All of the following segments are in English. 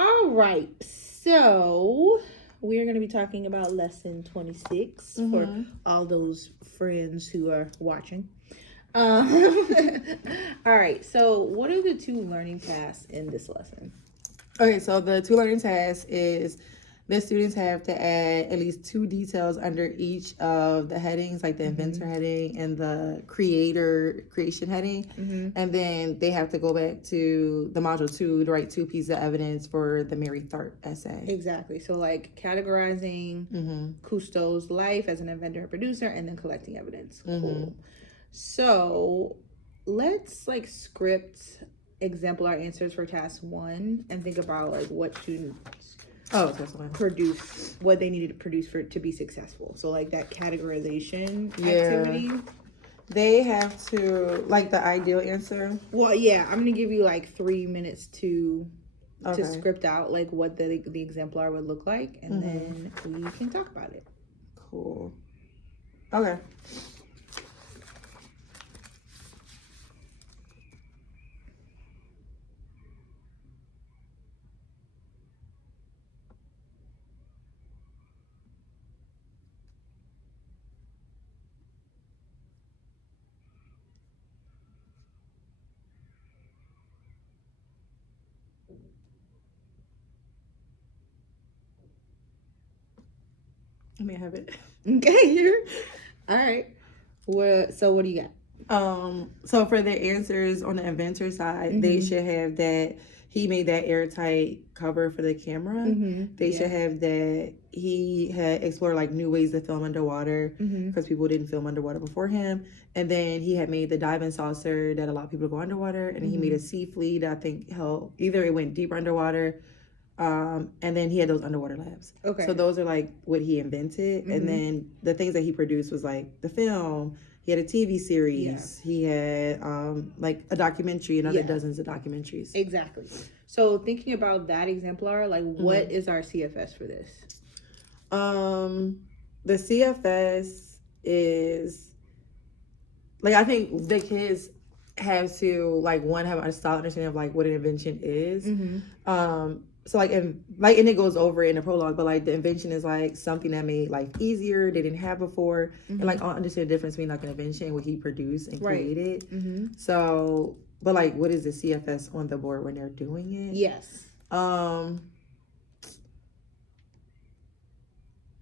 All right. So we are going to be talking about lesson 26 for all those friends who are watching. All right. So what are the two learning tasks in this lesson? Okay, so the two learning tasks is the students have to add at least 2 details under each of the headings, like the inventor heading and the creation heading. And then they have to go back to the module 2 to write 2 pieces of evidence for the Mary Tharp essay. Exactly. So like categorizing Cousteau's life as an inventor and producer, and then collecting evidence. Cool. So let's like script exemplar answers for task 1 and think about like what students produce, what they needed to produce for it to be successful. So like that categorization activity. They have to, like, the ideal answer. Well, yeah, I'm gonna give you like 3 minutes to script out like what the exemplar would look like, and then we can talk about it. Cool. Okay. Let me have it. Okay, you're all right. So what do you got? So for the answers on the inventor side, they should have that he made that airtight cover for the camera. They should have that he had explored like new ways to film underwater because people didn't film underwater before him. And then he had made the diving saucer that allowed people to go underwater. And he made a sea flea that I think helped, either it went deeper underwater. And then he had those underwater labs. Okay. So those are like what he invented. And then the things that he produced was like the film. He had a TV series. He had like a documentary and other dozens of documentaries. Exactly. So thinking about that exemplar, like what is our CFS for this? The CFS is like, I think the kids have to like have a solid understanding of like what an invention is. So and it goes over in the prologue, but like the invention is like something that made life easier they didn't have before, and like I'll understand the difference between like an invention and what he produced and created. So, but like, what is the CFS on the board when they're doing it? Yes. I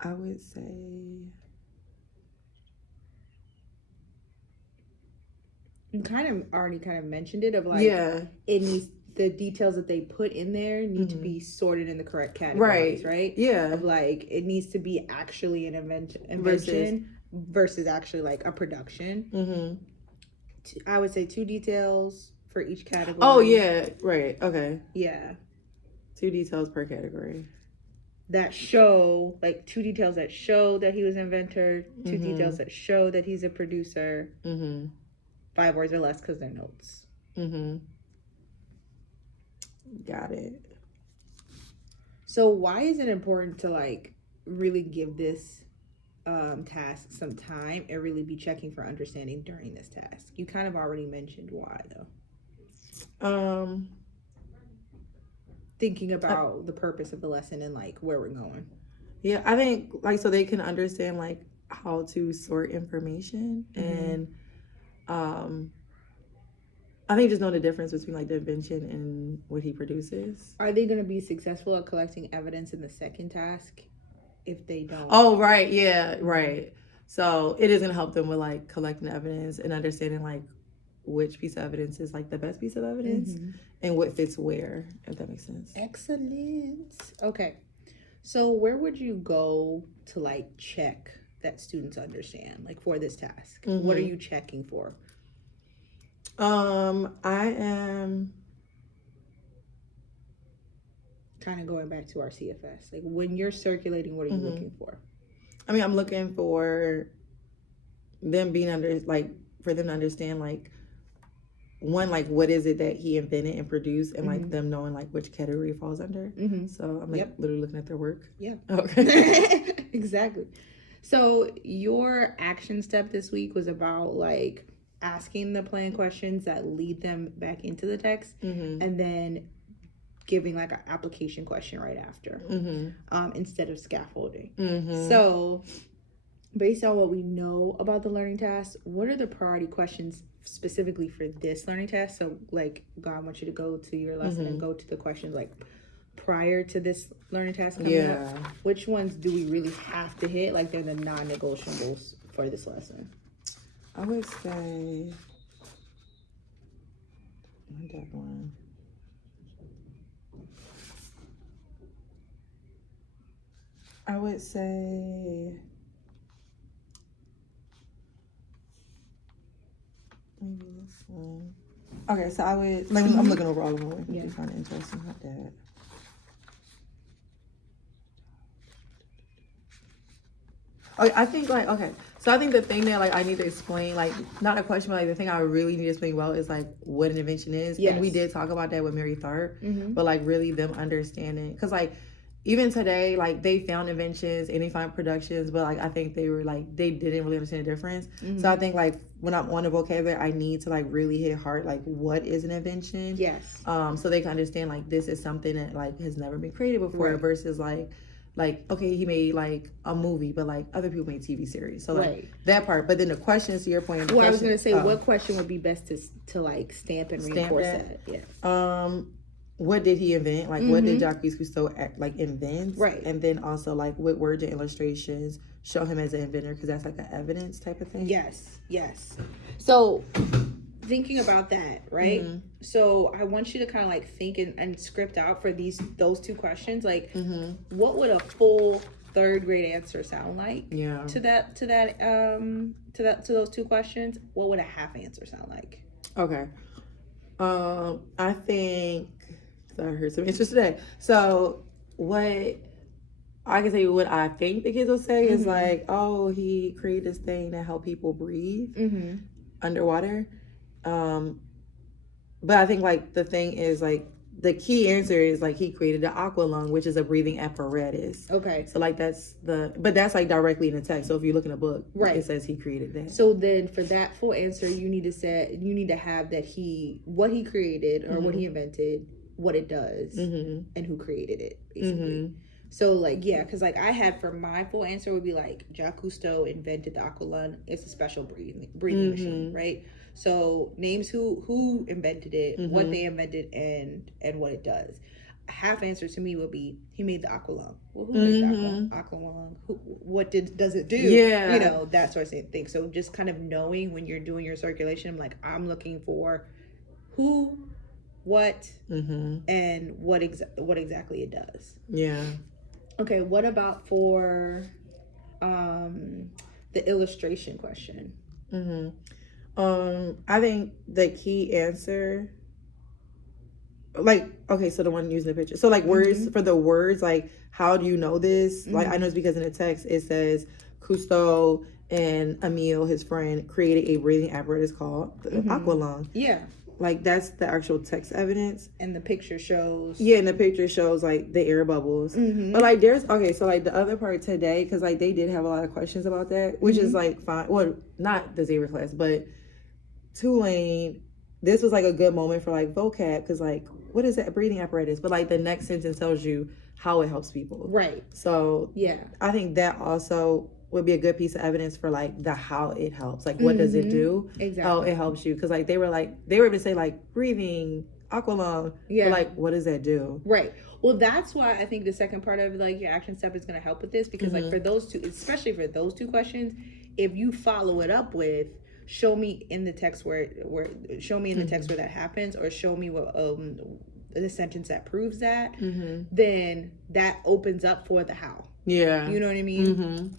would say you already mentioned it of like it needs. The details that they put in there need to be sorted in the correct categories, right? Yeah. Of like, it needs to be actually an invention versus actually like a production. I would say 2 details for each category. Oh, yeah. Right. Okay. Yeah. 2 details per category. That show, like 2 details that show that he was an inventor, 2 details that show that he's a producer. 5 words or less because they're notes. Got it. So why is it important to like really give this task some time and really be checking for understanding during this task? You kind of already mentioned why though. Thinking about the purpose of the lesson and like where we're going. Yeah, I think like so they can understand like how to sort information and I think just know the difference between like the invention and what he produces. Are they going to be successful at collecting evidence in the second task if they don't? Oh, right. Yeah, right. So it is going to help them with like collecting evidence and understanding like which piece of evidence is like the best piece of evidence and what fits where, if that makes sense. Excellent. Okay. So where would you go to like check that students understand like for this task? What are you checking for? I am kind of going back to our CFS. Like when you're circulating, what are you looking for? I mean, I'm looking for them being for them to understand like one, like what is it that he invented and produced, and like them knowing like which category it falls under. So I'm like literally looking at their work. Yeah. Okay. Exactly. So your action step this week was about like asking the plan questions that lead them back into the text, and then giving like an application question right after, instead of scaffolding. Mm-hmm. So based on what we know about the learning task, what are the priority questions specifically for this learning task? So like, God, I want you to go to your lesson and go to the questions like prior to this learning task coming up. Which ones do we really have to hit? Like they're the non-negotiables for this lesson. I would say that one. I would say maybe this one. Okay, so I would like I'm looking over all of them. Yeah, kind of interesting about that. Okay, I think like so I think the thing that like I need to explain, like not a question, but like the thing I really need to explain well is like what an invention is. Yes. And we did talk about that with Mary Tharp, but like really them understanding, because like even today, like they found inventions and they found productions, but like I think they were like they didn't really understand the difference. So I think like when I'm on the vocabulary, I need to like really hit hard like what is an invention. Yes. So they can understand like this is something that like has never been created before, versus like okay, he made like a movie, but like other people made TV series, so like that part. But then the questions, to your point, I was gonna say what question would be best to like stamp and reinforce that. Yeah. What did he invent? Like what did Jacques Cousteau like invent? Right. And then also like what words and illustrations show him as an inventor, because that's like an evidence type of thing. Yes. So thinking about that, right? So I want you to kind of like think and script out for those two questions. Like, what would a full third grade answer sound like? Yeah. To those two questions, what would a half answer sound like? Okay. I think I heard some answers today. So what I can say, what I think the kids will say is like, oh, he created this thing to help people breathe underwater. But I think like the thing is like the key answer is like he created the aqua lung, which is a breathing apparatus. Okay. So like that's like directly in the text. So if you look in a book, it says he created that. So then for that full answer, you need to have that what he created or what he invented, what it does, and who created it, basically. So like, yeah, because like I had for my full answer would be like Jacques Cousteau invented the aqua lung. It's a special breathing machine, right? So names who invented it, what they invented, and what it does. A half answer to me would be he made the aqua lung. Well, who made the aqua lung? What does it do? Yeah, you know, that sort of thing. So just kind of knowing when you're doing your circulation, I'm looking for who, what, and what exactly it does. Yeah. Okay. What about for the illustration question? I think the key answer, like, okay, so the one using the picture. So like words, for the words, like how do you know this? Like I know it's because in the text it says Cousteau and Emile, his friend, created a breathing apparatus called the aqua lung. Yeah. Like that's the actual text evidence. And the picture shows. Yeah, and the picture shows like the air bubbles. But like so like the other part today, because like they did have a lot of questions about that, which is like fine. Well, not the Xavier class, but Tulane, this was like a good moment for like vocab, because like what is that breathing apparatus? But like the next sentence tells you how it helps people. Right. So yeah, I think that also would be a good piece of evidence for like the how it helps. Like what does it do? Exactly. How it helps you. Because like they were able to say like breathing, aqua lung. Yeah. But like what does that do? Right. Well, that's why I think the second part of like your action step is going to help with this, because like for those two, especially for those two questions, if you follow it up with show me in the text where that happens, or show me what the sentence that proves that, then that opens up for the how. Yeah. You know what I mean?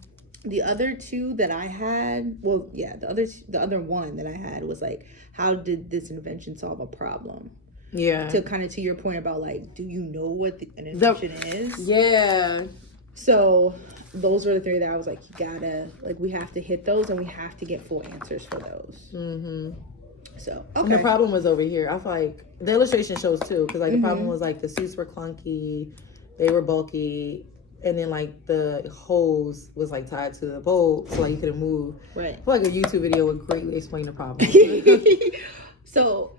The other two that I had, the other one that I had was like, how did this invention solve a problem? Yeah. To kind of to your point about like, do you know what an invention is? Yeah. So those were the three that I was like, we have to hit those, and we have to get full answers for those. So okay. And the problem was over here. I feel like the illustration shows too, because like the problem was like the suits were clunky, they were bulky. And then like the hose was like tied to the boat, so like you couldn't move. Right. I feel like a YouTube video would greatly explain the problem. So,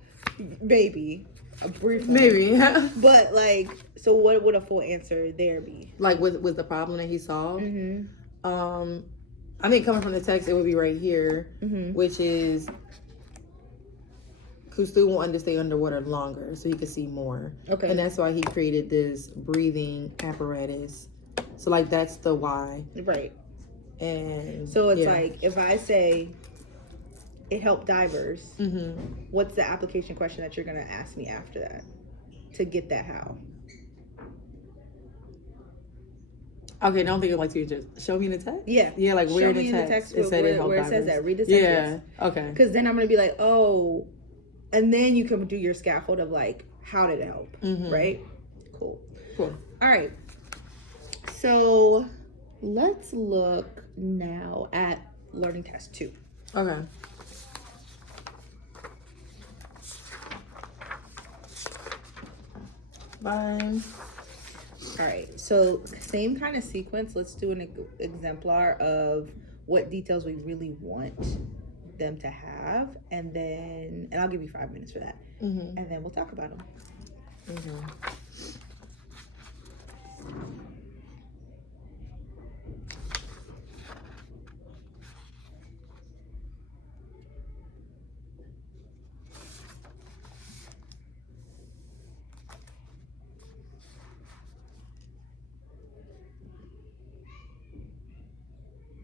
baby, a brief one. Maybe. But like, so what would a full answer there be? Like with the problem that he solved. Mm-hmm. I mean, coming from the text, it would be right here, which is Cousteau wanted to stay underwater longer so he could see more. Okay. And that's why he created this breathing apparatus. So like that's the why. Right. And so it's like if I say it helped divers, what's the application question that you're gonna ask me after that to get that how? Okay, don't think of like you just show me the text. Yeah, like show where me the text it said where it says that. Read the sentence. Yeah, okay. Because then I'm gonna be like, oh, and then you can do your scaffold of like, how did it help? Right? Cool. All right. So let's look now at learning test 2. Okay. Fine. All right, so same kind of sequence. Let's do an exemplar of what details we really want them to have, and I'll give you 5 minutes for that, and then we'll talk about them.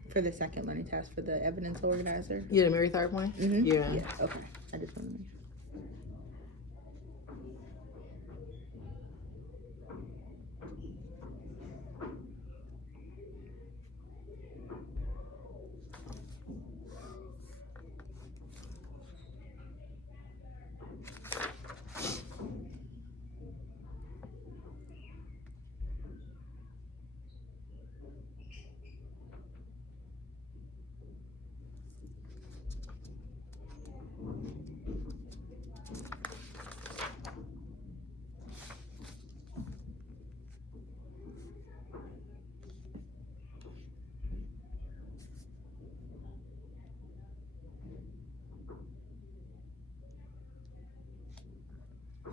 For the second learning task for the evidence organizer. Yeah, the Mary Tharp one? Yeah. Yeah, okay. I just want to make sure.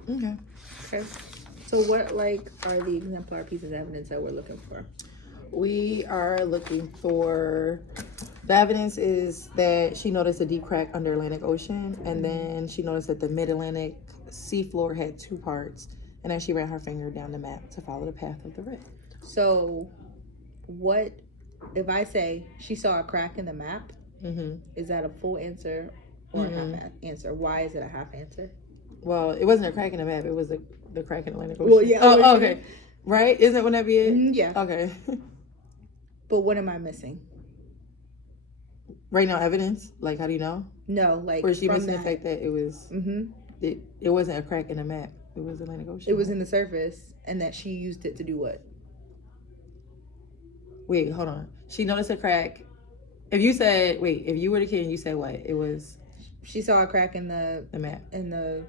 Okay. So what like are the exemplar pieces of evidence that we're looking for? We are looking for, the evidence is that she noticed a deep crack under Atlantic Ocean, and then she noticed that the mid-Atlantic seafloor had 2 parts, and then she ran her finger down the map to follow the path of the red. So what if I say she saw a crack in the map? Is that a full answer or a half answer? Why is it a half answer? Well, it wasn't a crack in the map. It was the crack in Atlantic Ocean. Well, yeah. Oh, okay. Right? Isn't that, wouldn't that be it? Yeah. Okay. But what am I missing? Right now, evidence? Like, how do you know? No, like. Or is she missing the fact that it was, it wasn't a crack in the map. It was Atlantic Ocean. It was in the surface, and that she used it to do what? Wait, hold on. She noticed a crack. If you said, if you were the kid and you said what? It was. She saw a crack in the map. In the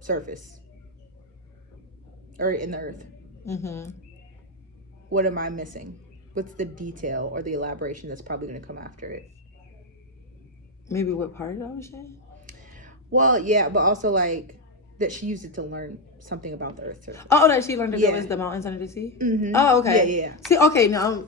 surface. Or in the earth. What am I missing? What's the detail or the elaboration that's probably going to come after it? Maybe what part of the ocean? Well, yeah, but also like that she used it to learn something about the earth surface. Oh, that she learned that there was the mountains under the sea? Oh, okay. Yeah. See, okay, now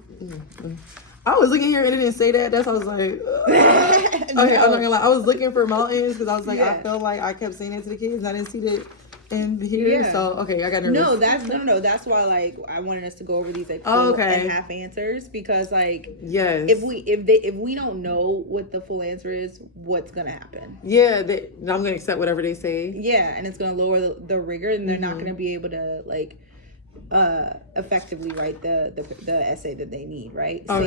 I was looking here and it didn't say that. That's why I was like, okay, I'm not gonna lie. I was looking for mountains because I was like, I felt like I kept saying that to the kids and I didn't see that in here. Yeah. So okay, I got nervous. No, that's why like I wanted us to go over these like full and half answers, because like if we don't know what the full answer is, what's gonna happen? Yeah, I'm gonna accept whatever they say. Yeah, and it's gonna lower the rigor, and they're not gonna be able to like effectively write the essay that they need, right? Okay.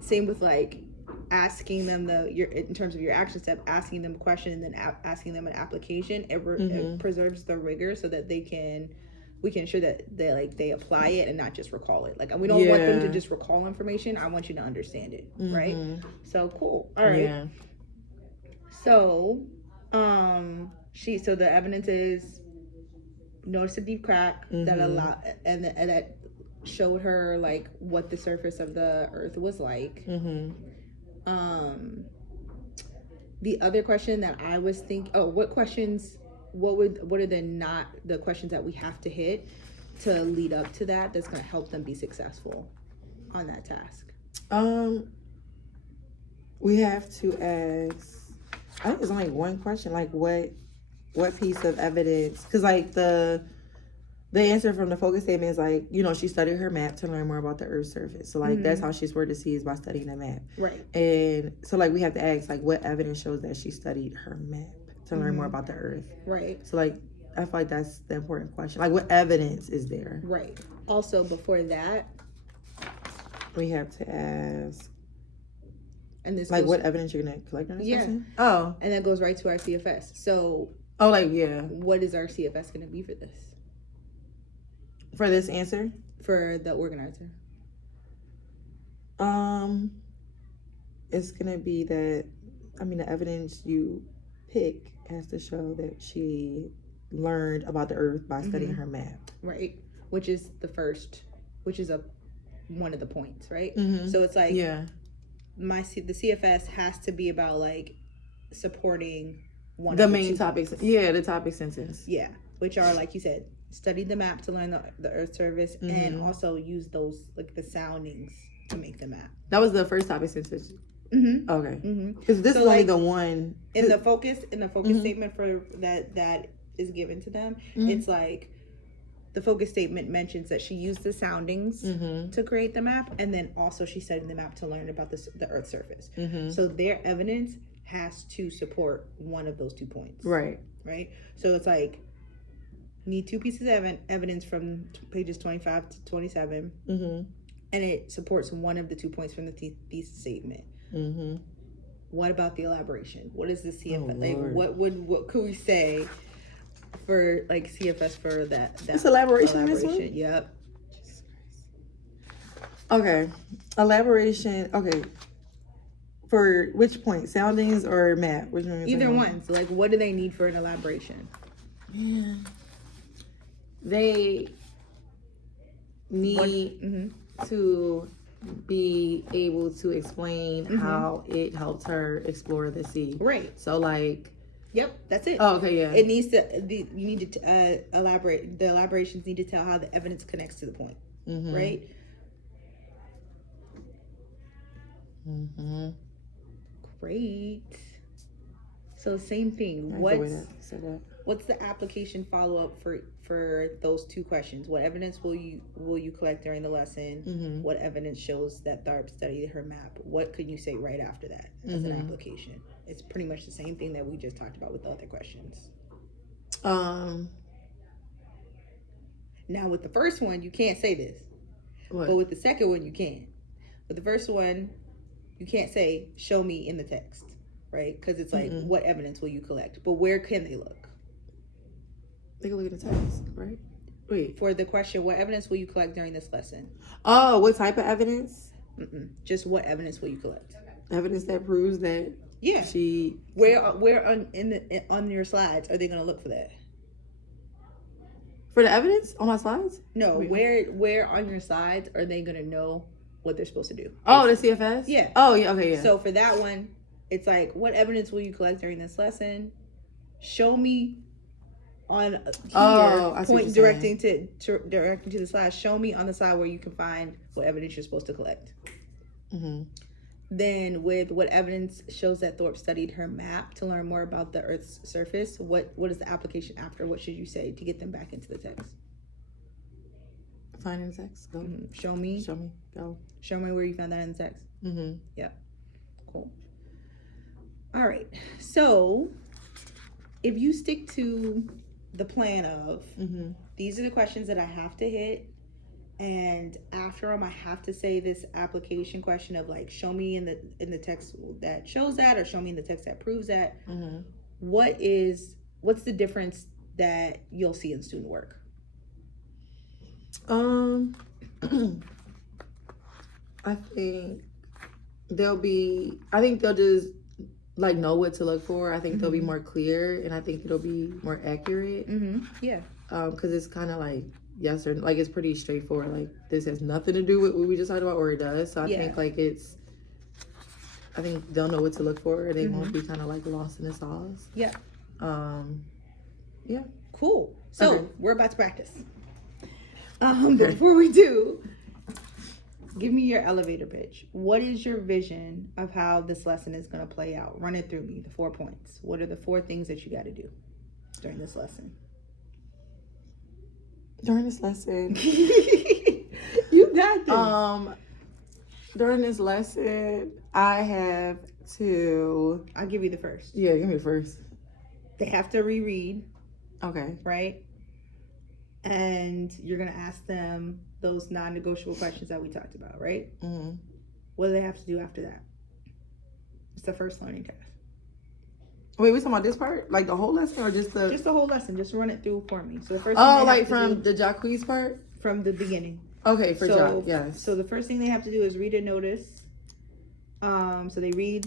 Same with like asking them in terms of your action step, asking them a question and then asking them an application. It preserves the rigor so that we can ensure that they apply it and not just recall it. Like, we don't want them to just recall information. I want you to understand it, right? So cool. All right. Yeah. So so the evidence is noticed a deep crack that showed her like what the surface of the earth was like. The other question that I was thinking, what questions what are the questions that we have to hit to lead up to that's going to help them be successful on that task? We have to ask, I think there's only one question, like what piece of evidence, because like the answer from the focus statement is like, she studied her map to learn more about the Earth's surface. So like that's how she's supposed to see is by studying the map. Right. And so like we have to ask like what evidence shows that she studied her map to learn more about the Earth. Right. So like I feel like that's the important question. Like what evidence is there? Right. Also before that, we have to ask, and this like what evidence you're gonna collect on this lesson? Oh. And that goes right to our CFS. So what is our CFS gonna be for this? For this answer? For the organizer. It's gonna be that, the evidence you pick has to show that she learned about the Earth by studying her map. Right. Which is one of the points, right? So it's like, the CFS has to be about like supporting one the of main the topics. points. Yeah, the topic sentence. Yeah, which are like you said, study the map to learn the Earth surface, and also use those like the soundings to make the map. That was the first topic sentence. Okay. Because this is like, only the one in the focus statement for that is given to them. It's like the focus statement mentions that she used the soundings to create the map, and then also she studied the map to learn about the Earth's surface. So their evidence has to support one of those 2 points. Right. So it's like, need 2 pieces of evidence from pages 25 to 27, and it supports one of the 2 points from the thesis statement. What about the elaboration? What is the CFS? What could we say for like CFS for that this elaboration? This one? Yep. Okay. Elaboration. Okay. For which point? Soundings or map? Which one? Either one. So like, what do they need for an elaboration? Yeah. They need to be able to explain how it helped her explore the sea. Right. So like, yep, that's it. Oh, okay, yeah. It needs to. You need to elaborate. The elaborations need to tell how the evidence connects to the point. Right. Great. So same thing. What's the application follow up for those 2 questions? What evidence will you collect during the lesson? What evidence shows that Tharp studied her map? What could you say right after that as an application? It's pretty much the same thing that we just talked about with the other questions. Now with the first one, you can't say this. But with the second one, you can. With the first one, you can't say, show me in the text, right? Because it's like, what evidence will you collect? But where can they look? They can look at the text, right? Wait. For the question, what evidence will you collect during this lesson? Oh, what type of evidence? Just what evidence will you collect? Evidence that proves that she... Where on your slides are they going to look for that? For the evidence on my slides? No, where on your slides are they going to know what they're supposed to do? Oh, the CFS? Yeah. Oh, yeah, okay, yeah. So for that one, it's like, what evidence will you collect during this lesson? Show me on here, point directing to the slide. Show me on the side where you can find what evidence you're supposed to collect. Then with what evidence shows that Thorpe studied her map to learn more about the Earth's surface, what is the application after? What should you say to get them back into the text? Find in the text. Go. Show me. Go. Show me where you found that in the text. Yeah. Cool. All right. So if you stick to the plan of these are the questions that I have to hit, and after them I have to say this application question of like, show me in the text that shows that, or show me in the text that proves that. What's the difference that you'll see in student work? I think they'll just like know what to look for. I think they'll be more clear, and I think it'll be more accurate. Yeah. Because it's kind of like yes or like it's pretty straightforward. Like this has nothing to do with what we just talked about, or it does. So I think like I think they'll know what to look for. They won't be kind of like lost in the sauce. Yeah. Yeah. Cool. So Okay. we're about to practice. But before we do, give me your elevator pitch. What is your vision of how this lesson is going to play out? Run it through me, the 4 points. What are the 4 things that you got to do during this lesson? During this lesson. You got this. During this lesson, I have to... I'll give you the first. Yeah, give me the first. They have to reread. Okay. Right? And you're going to ask them those non-negotiable questions that we talked about, right? Mm-hmm. What do they have to do after that? It's the first learning task. Wait, we talking about this part? Like the whole lesson or just the... Just the whole lesson. Just run it through for me. So the first Oh, like from the Jacques part? From the beginning. Okay, for Jacques, yes. So the first thing they have to do is read a notice. So they read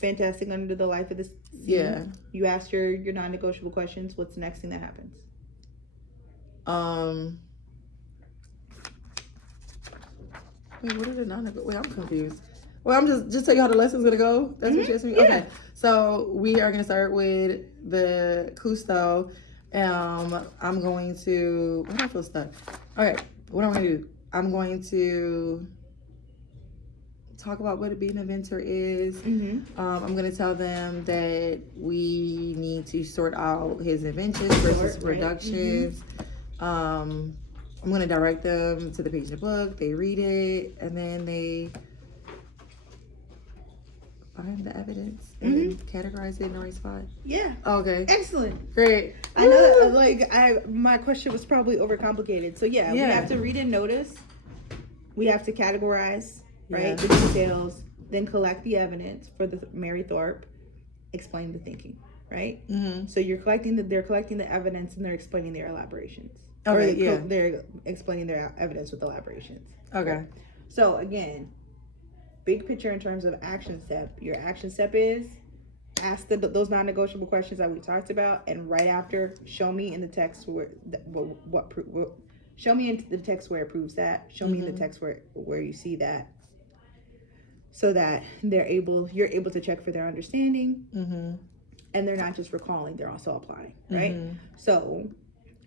Fantastic Under the Life of the Sea. Yeah. You ask your non-negotiable questions. What's the next thing that happens? Wait, what are the non-negotiable? Wait, I'm confused. Well, I'm just tell you how the lesson's gonna go. That's what you're asking me? Yeah. Okay. So we are gonna start with the Cousteau. I'm going to... Why do I feel stuck? Okay, what I'm gonna do? I'm going to talk about what being an inventor is. Mm-hmm. I'm going to tell them that we need to sort out his inventions versus productions. Mm-hmm. I'm going to direct them to the page in the book. They read it, and then they find the evidence and then categorize it in the right spot. Yeah. Okay. Excellent. Great. I know that, my question was probably overcomplicated. So yeah, we have to read and notice. We have to categorize, right, the details, then collect the evidence for the Mary Thorpe, explain the thinking, right? Mm-hmm. So they're collecting the evidence and they're explaining their elaborations. Okay, They're explaining their evidence with elaborations. Okay. So again, big picture in terms of action step. Your action step is ask those non-negotiable questions that we talked about, and right after, show me in the text show me in the text where it proves that. Show me in the text where you see that, so that you're able to check for their understanding, and they're not just recalling; they're also applying. Right. So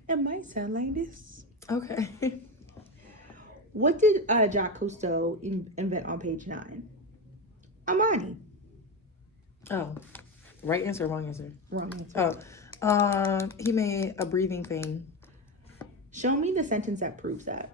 it might sound like this. Okay. What did Jacques Cousteau invent on page 9? Amani. Oh, right answer, wrong answer? Wrong answer. Oh, he made a breathing thing. Show me the sentence that proves that.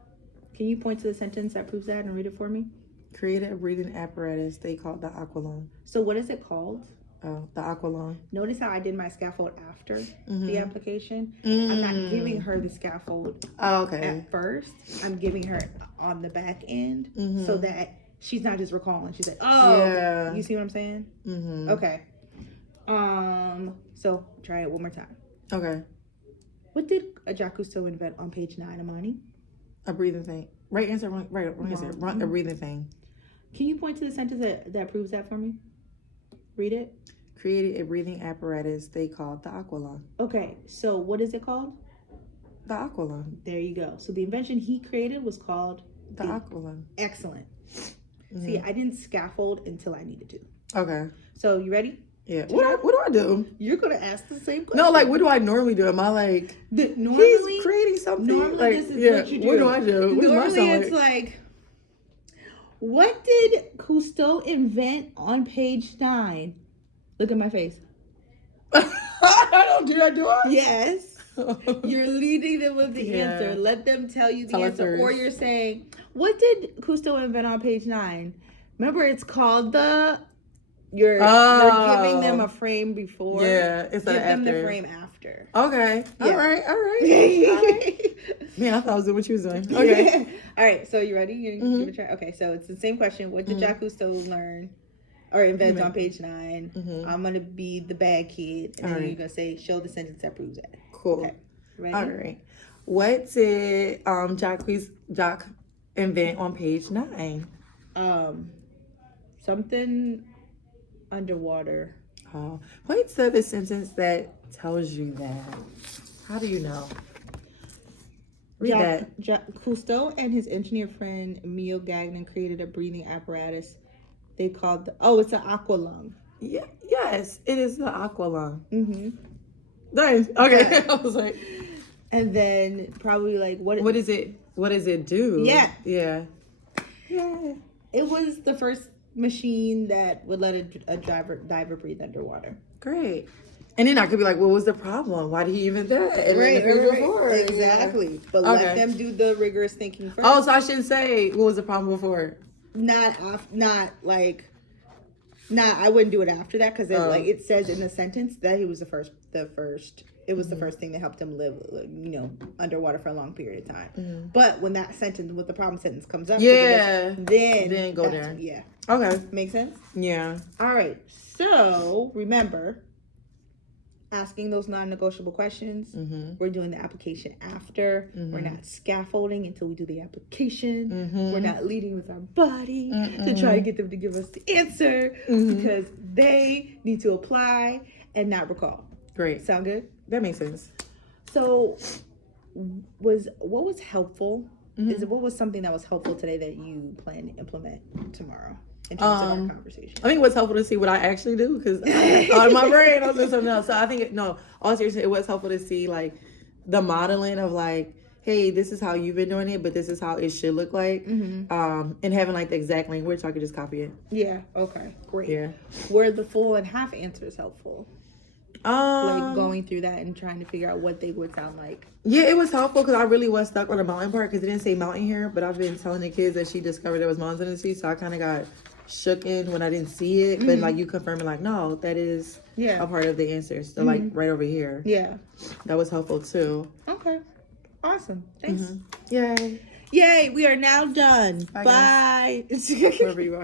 Can you point to the sentence that proves that and read it for me? Created a breathing apparatus they called the aqualung. So what is it called? Oh, the aqualung. Notice how I did my scaffold after the application. I'm not giving her the scaffold at first. I'm giving her on the back end so that she's not just recalling. She's like, oh, you see what I'm saying? Okay. So try it one more time. Okay. What did Jacques Cousteau invent on page 9, Amani? A breathing thing. Right answer, wrong answer. A breathing thing. Can you point to the sentence that proves that for me? Read it. Created a breathing apparatus they called the aqualung. Okay, so what is it called? The aqualung. There you go. So the invention he created was called the aqualung. Excellent. See, I didn't scaffold until I needed to. Okay. So you ready? Yeah. What do I do? You're gonna ask the same question. No, like what do I normally do? Am I like normally he's creating something? Normally like, this is what you do. What do I do? What normally it's like, what did Cousteau invent on page 9? Look at my face. I don't do that, do I? Yes. You're leading them with the answer. Let them tell you the answer. Or you're saying, what did Cousteau invent on page 9? Remember, it's called you're giving them a frame before. Yeah, it's give them after. The frame after. Okay. Yeah. All right. Man, I thought I was doing what you was doing. Okay. All right. So you ready? You give it a try. Okay. So it's the same question. What did Jacques Cousteau learn or invent on page 9? I'm gonna be the bad kid, and then you're gonna say, show the sentence that proves that. Cool. Okay. Ready? All right. What did Jacques invent on page 9? Something underwater. Oh, point to the sentence that tells you that. How do you know? Read that. Cousteau and his engineer friend Emile Gagnon created a breathing apparatus they called it's an aqualung. Yeah, yes, it is the aqualung. Nice. Okay. I was like, and then probably like what does it do? Yeah. Yeah. It was the first machine that would let a diver breathe underwater. Great. And then I could be like, what was the problem? Why did he invent that? And right. Exactly. But let them do the rigorous thinking first. Oh, so I shouldn't say what was the problem before. I wouldn't do it after that because it says in the sentence that he was the first. It was the first thing that helped him live, underwater for a long period of time. Mm-hmm. But when that sentence, with the problem sentence comes up, then go there. Yeah. Okay. Make sense? Yeah. All right. So remember, asking those non-negotiable questions. Mm-hmm. We're doing the application after. Mm-hmm. We're not scaffolding until we do the application. Mm-hmm. We're not leading with our body to try to get them to give us the answer because they need to apply and not recall. Great. Sound good? That makes sense. So, what was helpful? What was something that was helpful today that you plan to implement tomorrow in terms of our conversation? I think it was helpful to see what I actually do because on my brain I was doing something else. So I think all seriously, it was helpful to see like the modeling of like, hey, this is how you've been doing it, but this is how it should look like. Mm-hmm. And having like the exact language, so I could just copy it. Yeah. Okay. Great. Yeah. Were the full and half answers helpful? Like going through that and trying to figure out what they would sound like. Yeah, it was helpful because I really was stuck on the mountain part because it didn't say mountain here, but I've been telling the kids that she discovered there was mountains in the sea, so I kind of got shooken when I didn't see it, but like you confirming like, no, that is a part of the answers. So like right over here. Yeah. That was helpful too. Okay. Awesome. Thanks. Yay. Yay. We are now done. Bye. Wherever you are.